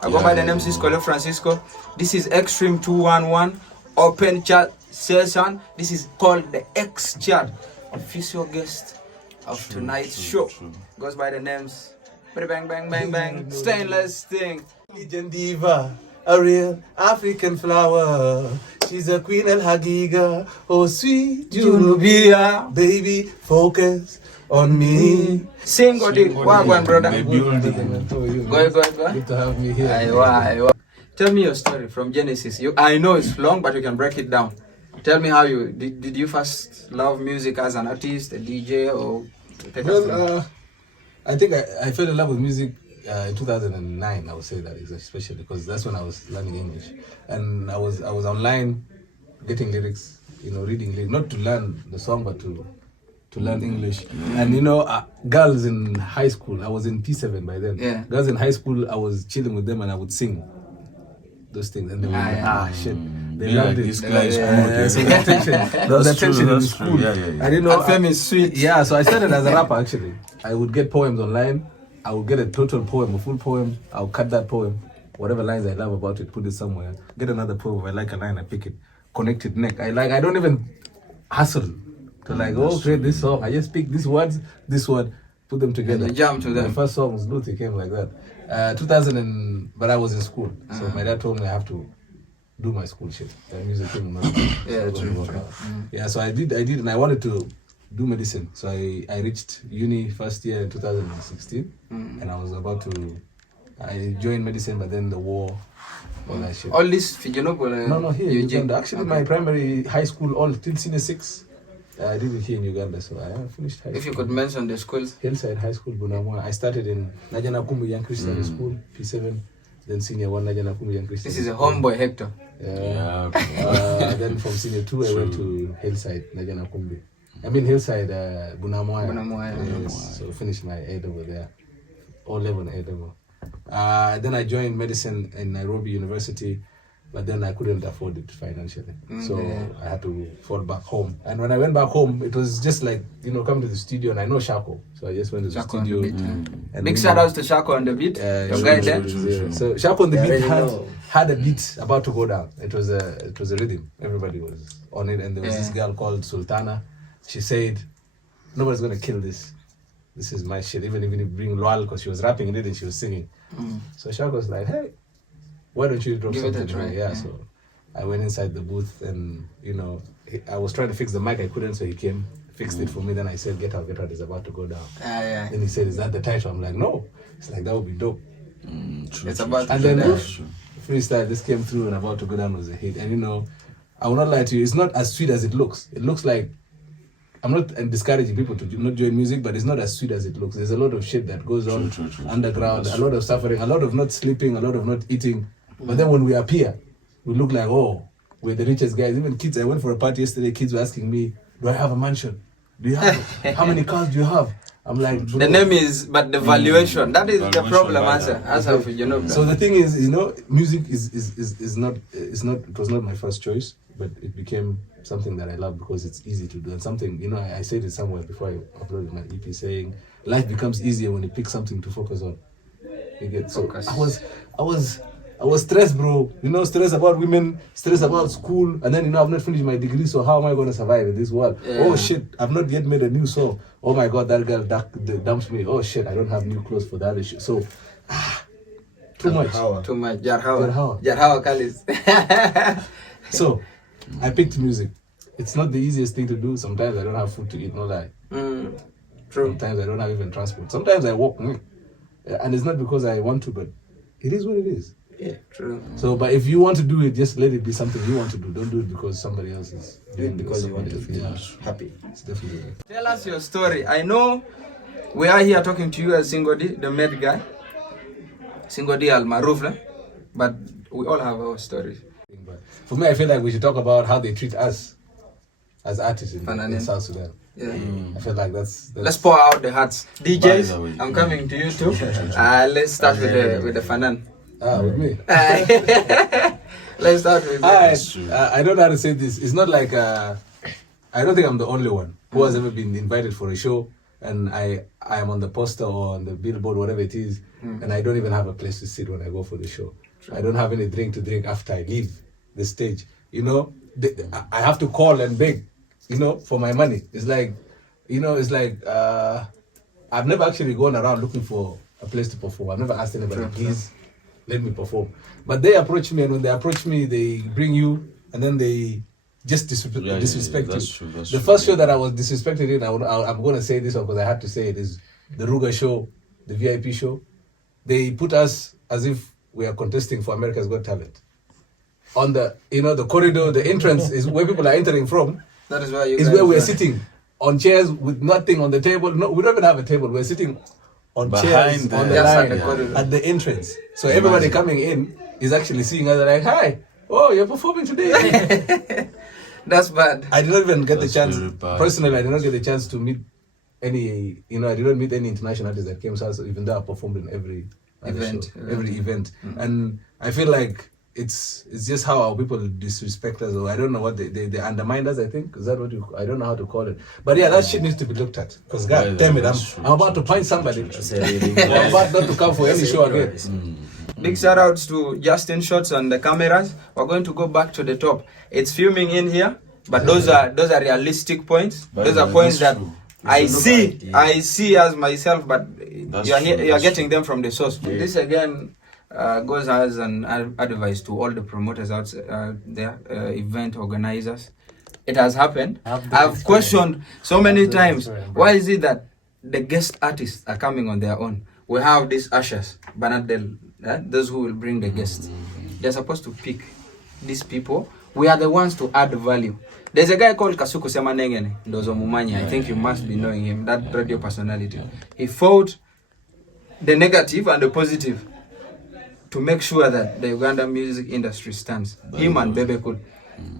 I go by the name Cisco Francisco. This is Extreme 211 Open Chat Session. This is called the X Chat. Official guest of tonight's show goes by the names Bang Bang Bang Bang Stainless Thing. Legend diva, a real African flower. She's a queen El Hagiga. Oh sweet Junubia, baby, focus on me. Sing or did one brother. Go. Good to have me here. Aiwa. Tell me your story from Genesis. I know it's long, but you can break it down. Tell me how you did you first love music as an artist, a DJ, or well, I think I fell in love with music in 2009. I would say that is especially because that's when I was learning English, and I was online getting lyrics, reading lyrics, not to learn the song but to learn English. And girls in high school, I was in P7 by then. Yeah. Girls in high school, I was chilling with them and I would sing those things, and they were like, shit. They loved it. This guy is cool. So the attention, there was attention in school. Yeah. I didn't know. Fame is sweet. Yeah, so I started as a rapper actually. I would get poems online. I would get a total poem, a full poem. I would cut that poem, whatever lines I love about it, put it somewhere. Get another poem. If I like a line, I pick it, connect it neck. I don't even hustle to create this song. I just pick these words, this word, put them together. And jump to them. My first song was Luther came like that. But I was in school, so my dad told me I have to do my school shit. The music thing was not true. Yeah, so I did, and I wanted to do medicine. So I reached uni first year in 2016, and I was about to. I joined medicine, but then the war, all that shit. All this Fijinopo? No, here in Uganda. Actually, my primary high school, all till senior 6, I did it here in Uganda. So I finished high school. If you could mention the schools. Hillside High School, Bunamwa. I started in Najana Kumbu Young Christian School, P7. Then senior 1, Najana Kumbu Young Christian. This is a homeboy Hector. Yeah. Then from senior 2, I went to Hillside, Najana Kumbi. I mean Hillside, Bunamwa. Yes. So finished my A level there, O level and A level. Then I joined medicine in Nairobi University, but then I couldn't afford it financially, so I had to fall back home. And when I went back home, it was just like come to the studio, and I know Shako, so I just went to the studio. And big shout outs to Shako on the beat. Your guy there. So Shako on the beat had a beat about to go down. It was a rhythm. Everybody was on it, and there was this girl called Sultana. She said, "Nobody's gonna kill this. This is my shit." Even if you bring Loal, because she was rapping in it and she was singing. So Shako was like, "Hey, why don't you drop Give something?" it a try. Yeah, so I went inside the booth, and I was trying to fix the mic. I couldn't, so he came, fixed it for me. Then I said, "Get out, it's about to go down." Then he said, "Is that the title?" I'm like, "No." It's like, "That would be dope." It's about to And go then down. freestyle just came through, and About to Go Down was a hit. And I will not lie to you, it's not as sweet as it looks. It looks like, I'm not discouraging people to not join music, but it's not as sweet as it looks. There's a lot of shit that goes on underground, a lot of suffering, a lot of not sleeping, a lot of not eating. But then when we appear, we look like, we're the richest guys. Even kids, I went for a party yesterday, kids were asking me, "Do I have a mansion? Do you have how many cars do you have?" I'm like, the name is, but the valuation, that is the problem, So the thing is, music is not, it was not my first choice, but it became something that I love because it's easy to do. And something, I said it somewhere before I uploaded my EP, saying life becomes easier when you pick something to focus on. You get so I was stressed, bro. Stress about women, stress about school, and then I've not finished my degree, so how am I going to survive in this world? Yeah. Oh shit, I've not yet made a new song. Oh my god, that girl dumps me. Oh shit, I don't have new clothes for that issue. So, too much. Jarhawa Kalis. So, I picked music. It's not the easiest thing to do. Sometimes I don't have food to eat, no lie. True. Sometimes I don't have even transport. Sometimes I walk. And it's not because I want to, but it is what it is. Yeah, true. So, but if you want to do it, just let it be something you want to do. Don't do it because somebody else is doing it because you want to feel happy. It's definitely. Tell us your story. I know we are here talking to you as Singodi, the med guy. Singodi Al Maruf, but we all have our stories. But for me, I feel like we should talk about how they treat us as artists in South Sudan. Yeah. I feel like that's Let's pour out the hearts. DJs, I'm coming to you too. Let's start with the Fanan. With me. Let's start with I don't know how to say this. It's not like I don't think I'm the only one who has ever been invited for a show and I am on the poster or on the billboard, whatever it is, and I don't even have a place to sit when I go for the show. I don't have any drink to drink after I leave the stage. You know, I have to call and beg, you know, for my money. It's like, you know, it's like I've never actually gone around looking for a place to perform. I've never asked anybody, please let me perform. But they approach me, and when they approach me, they bring you, and then they just disrespect you. The first show that I was disrespected in, I'm going to say this one because I had to say it, is the Ruga show, the VIP show. They put us as if we are contesting for America's Got Talent. On the, you know, the corridor, the entrance is where people are entering from. That is where we're sitting on chairs with nothing on the table. No, we don't even have a table. We're sitting on chairs on the line at the entrance. So everybody coming in is actually seeing us like, hi, oh, you're performing today. That's bad. I did not even get the chance, personally, I did not get the chance to meet any, you know, I did not meet any international artists that came to us, even though I performed in every event. And I feel like it's just how our people disrespect us, or I don't know what they undermine us, I think. Is that what I don't know how to call it. But yeah, that shit needs to be looked at. Because god damn it, I'm about to find somebody. I'm about not to come for any show again. Big shout outs to Justin Shots on the cameras. We're going to go back to the top. It's filming in here, but those are realistic points. Those are points that I see as myself, but you're getting them from the source. This again goes as an advice to all the promoters out there, event organizers. It has happened. I've questioned so many times, why is it that the guest artists are coming on their own? We have these ushers, but not those who will bring the guests. They're supposed to pick these people. We are the ones to add value. There's a guy called Kasuku Semanengene, Ndozo Mumanya. I think you must be knowing him, that radio personality. He fought the negative and the positive to make sure that the Uganda music industry stands. Him and Bebe could.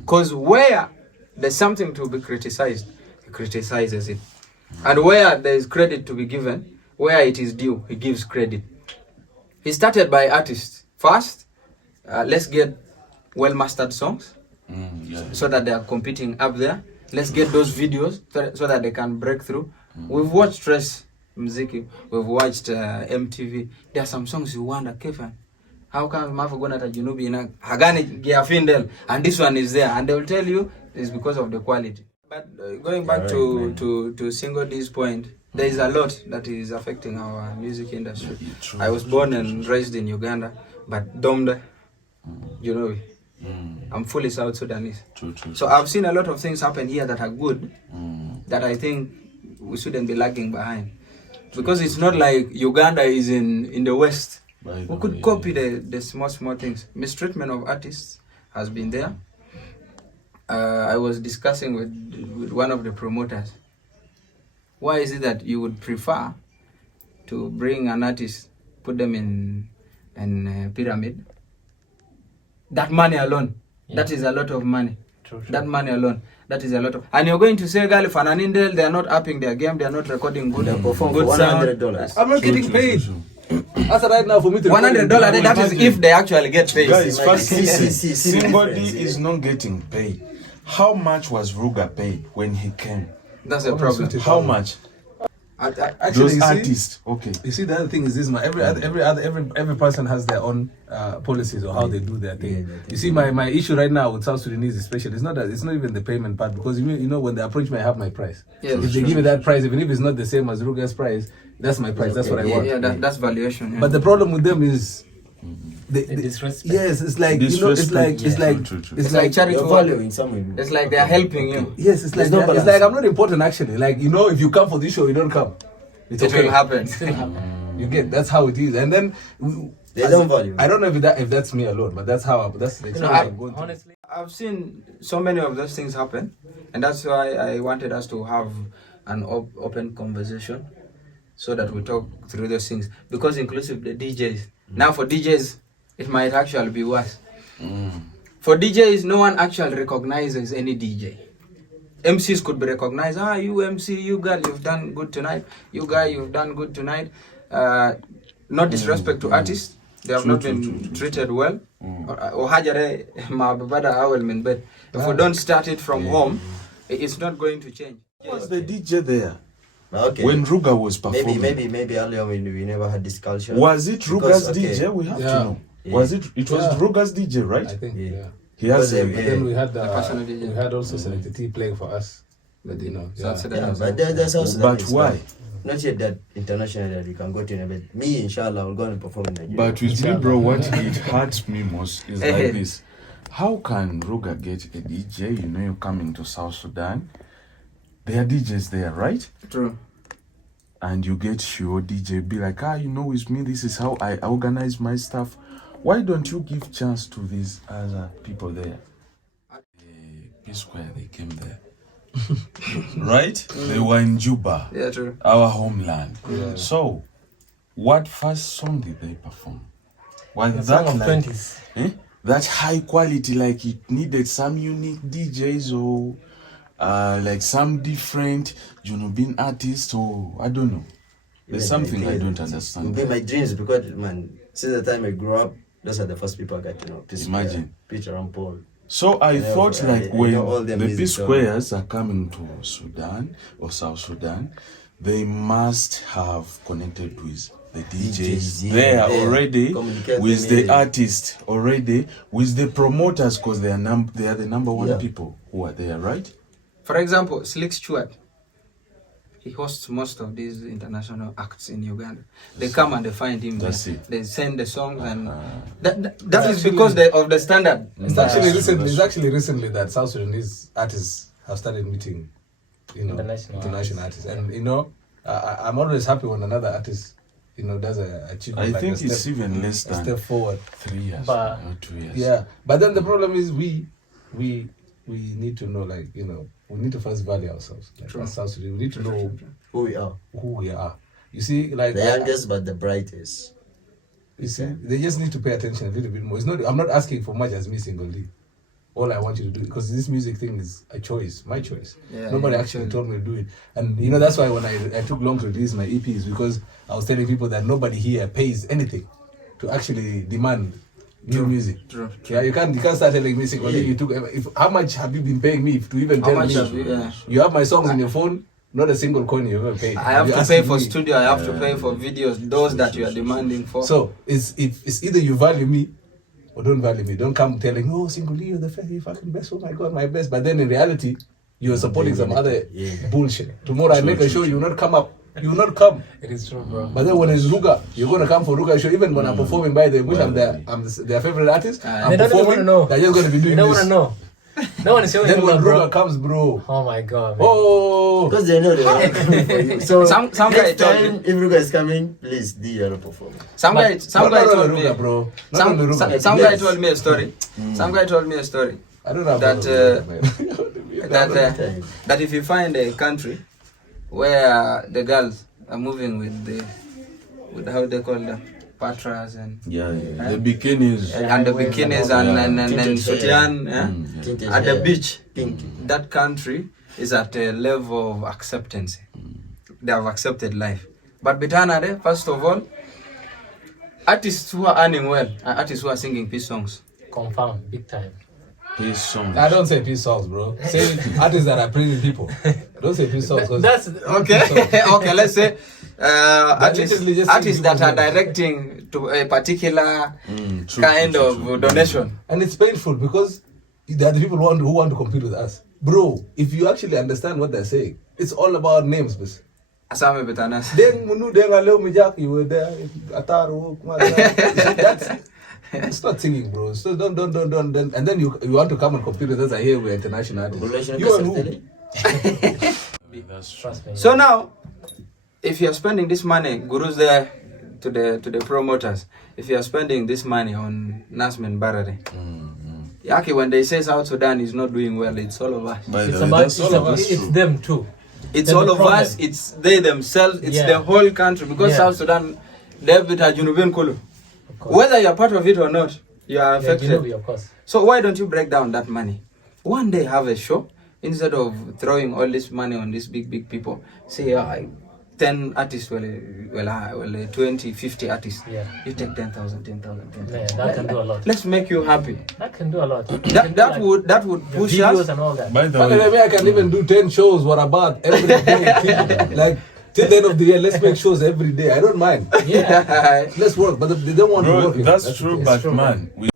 Because where there's something to be criticized, he criticizes it. And where there is credit to be given, where it is due, he gives credit. He started by artists. First, let's get well-mastered songs so that they are competing up there. Let's get those videos so that they can break through. We've watched Stress Mziki. We've watched MTV. There are some songs you wonder, Kevin, how come Mafagona Tajunubi na Hagani Giafindel and this one is there? And they will tell you it's because of the quality. But going back to Single D's point, there is a lot that is affecting our music industry. I was born and raised in Uganda, but Domde, you know, I'm fully South Sudanese. True. So I've seen a lot of things happen here that are good, that I think we shouldn't be lagging behind. Because it's not like Uganda is in the West. We could copy the small things. Mistreatment of Artists has been there. I was discussing with one of the promoters. Why is it that you would prefer to bring an artist, put them in pyramid? That money alone, that is a lot of money. True. That money alone, that is a lot of. And you're going to say, Gali, Fananindel, they are not upping their game, they are not recording good $100. I'm not getting paid. That's right now for me to $100. That is if they actually get paid. Guys, first somebody is not getting paid. How much was Ruga paid when he came? That's a problem. How much? Actually, those artists. Okay. You see, the other thing is this: every person has their own policies or how they do their thing. You see, my issue right now with South Sudanese, especially, it's not even the payment part, because you know when they approach me, I have my price. If they give me that price, even if it's not the same as Ruga's price, that's my price. That's what I want. Yeah, that's valuation. Yeah. But the problem with them is. Disrespect. Yes, it's like you know, it's like charity value in some way. It's like they're helping you. Yes, it's like I'm not important actually. Like, you know, if you come for this show, you don't come. It will happen. You get, that's how it is. And then they don't value. I don't know if that's me alone, but that's how that's the experience I'm going through. Honestly, I've seen so many of those things happen, and that's why I wanted us to have an open conversation so that we talk through those things, because inclusive the DJs. Now for DJs, it might actually be worse. For DJs, no one actually recognizes any DJ. MCs could be recognized. You MC, you girl, you've done good tonight. You guy, you've done good tonight. Not disrespect to artists. They have not been treated well. If we don't start it from home, it's not going to change. Was the DJ there? Okay. When Ruga was performing. Maybe earlier we never had this culture. Was it Ruga's Because, DJ? We have to Yeah. know. Was it? It was Ruga's DJ, right? I think, Yeah. yeah. He has But a. But then we had personal DJ. we had also Selected T playing for us. But you know, South Sudan Yeah, was but there. there's also But that why? Not yet that international that you can go to, but me, inshallah, will go and perform in Nigeria. But with me, bro, what it hurts me most is like this. How can Ruga get a DJ? You know, you're coming to South Sudan. There are DJs there, right? True. And you get your DJ, be like, you know, with me, this is how I organize my stuff. Why don't you give chance to these other people there? P-Square, they came there. Right? They were in Juba, Yeah, true. our homeland. So, what first song did they perform? Was The that song of like 20s. that high quality, like it needed some unique DJs or like some different Junubin artists, or I don't know. There's something I don't It understand. will be my dreams because, man, since the time I grew up, those are the first people I got to know. Imagine. Peter and Paul. So I Yeah, thought I- like I when know all their the music, P-Squares are coming to Sudan or South Sudan, they must have connected with the DJs yeah, there yeah. already, Communicate with with the them. artists already, with the promoters, because they are the number one Yeah. people who are there, right? For example, Slick Stewart. He hosts most of these international acts in Uganda. They come and they find him That's there. it. They send the songs and that is because of the standard. It's actually recently that South Sudanese artists have started meeting, you know, international artists. And you know, I'm always happy when another artist, you know, does a achievement. I like think a it's step, even less a than step forward. 3 years But- or 2 years. Yeah, but then the problem is we need to know, like, you know, we need to first value ourselves. Like True. as South Sudan, we need to know Who we are. who we are. You see, like The youngest but the brightest. you see, they just need to pay attention a little bit more. It's not. I'm not asking for much as me singly. All I want you to do, because this music thing is a choice, my choice. Yeah, Nobody yeah, actually sure. told me to do it, and you know that's why when I took long to release my EPs, because I was telling people that nobody here pays anything to actually demand new music. True. Yeah, you can't start telling me singly. You took how much have you been paying me to even How tell much me? have you? Yeah. You have my songs in your phone. Not a single coin you ever paid. I have You're to asking pay for me. studio. I have to pay for videos. Those that you are demanding for. So it's either you value me or don't value me. Don't come telling, oh, single you're the fucking best. Oh my god, my best. But then in reality, you're supporting some other bullshit. Tomorrow I make a show, you will not come up. You will not come. It is true, bro. But then when it's Ruga, you're gonna come for Ruga show. Even when I'm performing by the which I'm their favorite artist. I'm They don't even performing. wanna know. They're just gonna be You doing don't this. want to know. No one is showing Then you when love, Ruga bro. comes, bro. Oh my god, man. Oh, Because they know they are coming for you. So Some guy next told time, me. if Ruga is coming, please do your performance. Some guy not told me. Ruga, bro. Not Some, only Ruga. some guy told me a story. Some guy told me a story I don't know that, that that if you find a country where the girls are moving with how they call them, patras and The bikinis. the bikinis and Tinted sutian, Tinted at the hair. beach, Pink. that country is at a level of acceptance. They have accepted life. But Bitanade, first of all, artists who are earning well are artists who are singing peace songs. Confirm, big time. His songs. I don't say peace songs, bro. Say artists that are praising people. Don't say peace songs. 'cause That's Okay, okay, let's say artists, literally just artists sing that are people. directing to a particular True, kind true, of true. donation. And it's painful because there are the people who want to compete with us. Bro, if you actually understand what they're saying, it's all about names, but Asame Bitanas. then munu then allow me Jack, you were there, Ataru, that's it's not singing, bro. So don't and then you want to come and compete with us. I hear we're international artists. You and who? That's true. Trust me. So now, if you're spending this money, Guru's there to the promoters. If you're spending this money on Nasmin Barare, Yaki, when they say South Sudan is not doing well, it's all of us. By the It's way, about that's all of us. it's true. them too. It's That's all the of problem. us. It's they themselves. It's Yeah. the whole country because Yeah. South Sudan, David Junubin Kulu. Of course. Whether you're part of it or not, you are Yeah, affected. Junubi, of course. So why don't you break down that money? One day have a show instead of throwing all this money on these big people. Say 10 artists, 20, 50 artists. Yeah. You take 10,000, 10,000, 10,000. Yeah, that can do a lot. Let's make you happy. That can do a lot. You can That do that like would that would the push videos us. and all that. By the But way, I can even do 10 shows. What about every day? Like Till the end of the year, let's make shows every day. I don't mind. Yeah. Let's work, but they don't want to Bro, work. that's true, but true, man, we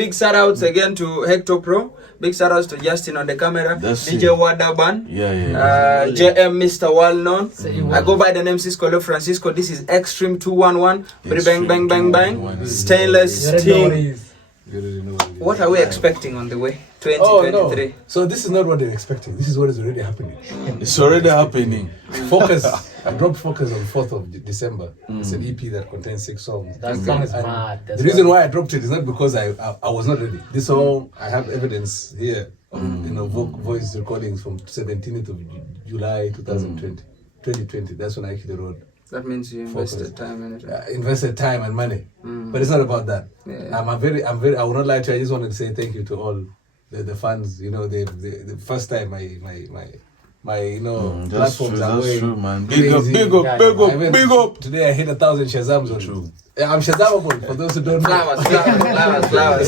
Big shout outs again to Hector Pro. Big shout outs to Justin on the camera. That's DJ it. Wadaban. Yeah. JM Mr. Well Known. you I go by the name Cisco Lo Francisco. This is Extreme 211. Bang bang bang bang. Stainless You already know what it steel. is. You already know what it is. What are we expecting on the way? Oh, 2023. no. So this is not what they're expecting. This is what is already happening. It's already happening. Focus. I dropped Focus on 4th of December. It's an EP that contains 6 songs. That song is And mad. the reason why I dropped it is not because I was not ready. This song, I have evidence here. Voice recordings from 17th of July 2020. 2020. That's when I actually wrote. That means you invested time in it. Invested time and money. But it's not about that. Yeah. I'm very, I will not lie to you. I just wanted to say thank you to all the fans. You know, the first time my That's platforms true, are that's going true, man. crazy. Big up. Big up. Today I hit 1,000 Shazams on True. I'm Shazamable for those who don't know. Flowers.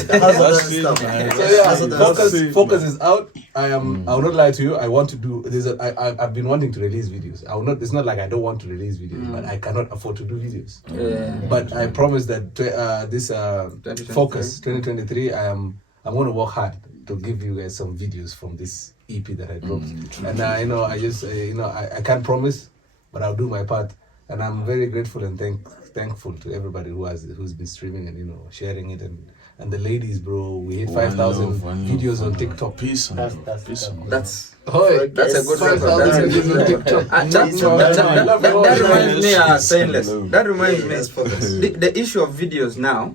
That's it, man. So yeah, That's it, Focus man. is out. I will not lie to you. I want to do. I've been wanting to release videos. I will not. It's not like I don't want to release videos, but I cannot afford to do videos. Yeah. But I promise that this 2023, I'm going to work hard to give you guys some videos from this EP that I dropped. And I just I can't promise, but I'll do my part. And I'm very grateful and thankful to everybody who's been streaming and sharing it and the ladies, bro. We hit 5,000 videos on TikTok. Peace on That's- you. that's- Peace on you. That's Oh, that's a good 5,000 record. That's a videos good on record. TikTok. That reminds me, Stainless. Hello. That reminds me, the issue of videos now.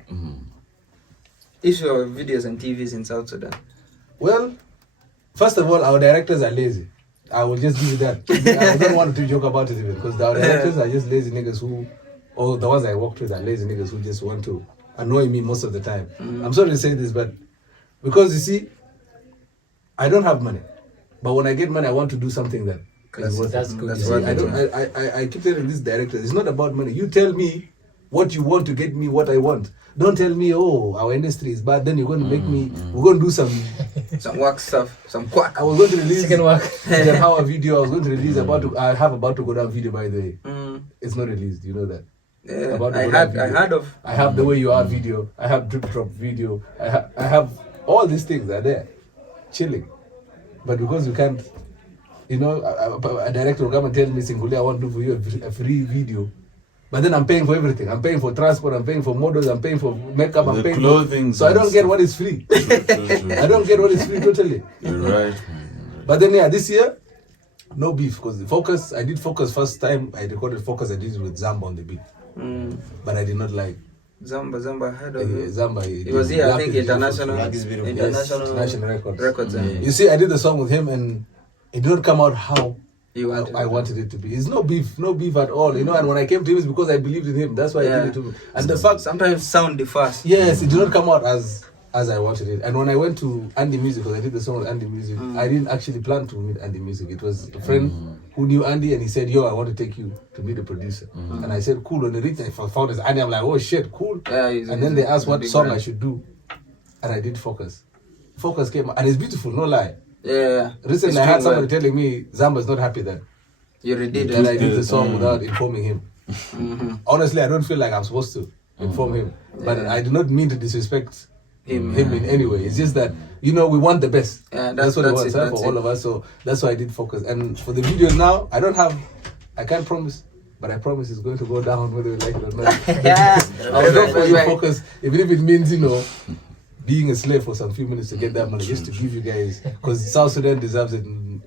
Issue of videos and TVs in South Sudan. Well, first of all, our directors are lazy. I will just give you that. I don't want to joke about it even because our directors are just lazy niggas or the ones I worked with are lazy niggas who just want to annoy me most of the time. I'm sorry to say this, but because you see, I don't have money, but when I get money, I want to do something that is worth That's it. good. That's See, worth I don't. I keep telling these directors, it's not about money. You tell me what you want to get me what I want. Don't tell me, oh, our industry is bad. Then you're going to make me. We're going to do some. Some work stuff, some quack. I was going to release Chicken work. how a video. I was going to release I have about to go down video, by the way. It's not released. You know that. Yeah, About to I go down heard video. of. I have the way you are video. I have drip drop video. I have all these things are there, chilling. But because you can't, a director will come and tell me, Singuli, I want to do for you a free video. But then I'm paying for everything. I'm paying for transport. I'm paying for models. I'm paying for makeup. I'm The paying clothing. so I don't get what is free. I don't get what is free totally. You're right, man. But then this year, no beef because the Focus. I did Focus first time. I recorded Focus. I did it with Zamba on the beat, but I did not like Zamba, I heard of it. Zamba. It was here, I think, international Black is beautiful. International Records. records. You see, I did the song with him, and it did not come out how You wanted I wanted it to be. It's no beef at all. And when I came to him, it's because I believed in him. That's why I did it to him. And the fact, sometimes sound differs. yes, it did not come out as I wanted it. And when I went to Andy Music, because I did the song with Andy Music, I didn't actually plan to meet Andy Music. It was a friend who knew Andy, and he said, "Yo, I want to take you to meet the producer." And I said, "Cool." When they reached, I found this Andy. I'm like, "Oh shit, cool." Yeah, And then they asked what song I should do, and I did Focus. Focus came out, and it's beautiful, no lie. Yeah. Recently, I had somebody telling me Zamba's not happy that You redid that I it. did the song without informing him. Honestly, I don't feel like I'm supposed to inform him, but I do not mean to disrespect him in any way. It's just that we want the best. Yeah, that's what he wants it, for all of us. So that's why I did Focus. And for the videos now, I can't promise, but I promise it's going to go down whether you like it or not. Yeah. I'll go for you Focus, even if it means being a slave for some few minutes to get that money, just to give you guys, because South Sudan deserves it, and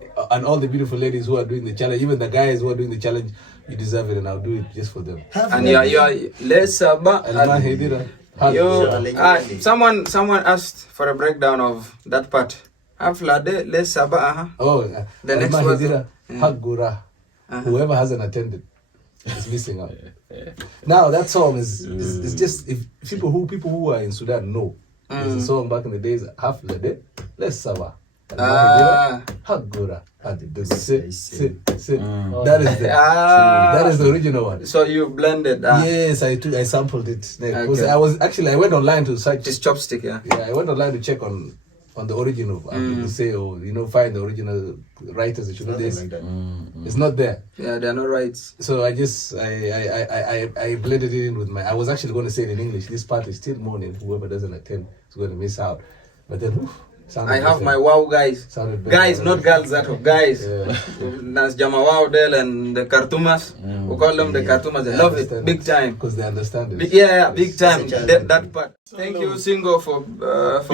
all the beautiful ladies who are doing the challenge, even the guys who are doing the challenge, you deserve it, and I'll do it just for them. And you're less someone asked for a breakdown of that part. Haflade less saba. The next one. Hagura. Whoever hasn't attended is missing out. Now that song is just, if people who are in Sudan know. There's a song back in the days, Haflade less saba. Hagura. That is the original one. So you blended. Yes, I sampled it. Because I went online to search. This chopstick, yeah. Yeah, I went online to check on on the origin of people say, or find the original writers that should do this. Like that. It's not there. Yeah, there are no rights. So I just I blended it in with my. I was actually going to say it in English. This part is still mourning. Whoever doesn't attend is going to miss out. But then I have my wow guys. Sounded better. Guys, not girls, that of guys. Yeah. Nas Jama Wow Del and the Kartumas. We call them the Kartumas. They love it big time. Because they understand it. Yeah, big time. That part. Thank you, Singo, for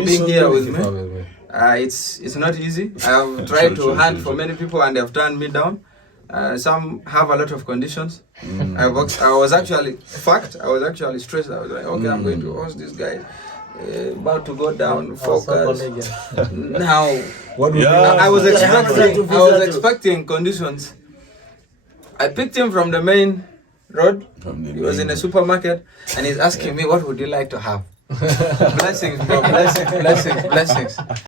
being here with me. It's not easy. I've tried to hunt for many people and they have turned me down. Some have a lot of conditions. I was actually stressed. I was like, okay, I'm going to host this guy. About to go down, focus. Now, I was expecting conditions. I picked him from the main road. He was in a supermarket and he's asking me, what would you like to have? Blessings, bro. Blessings.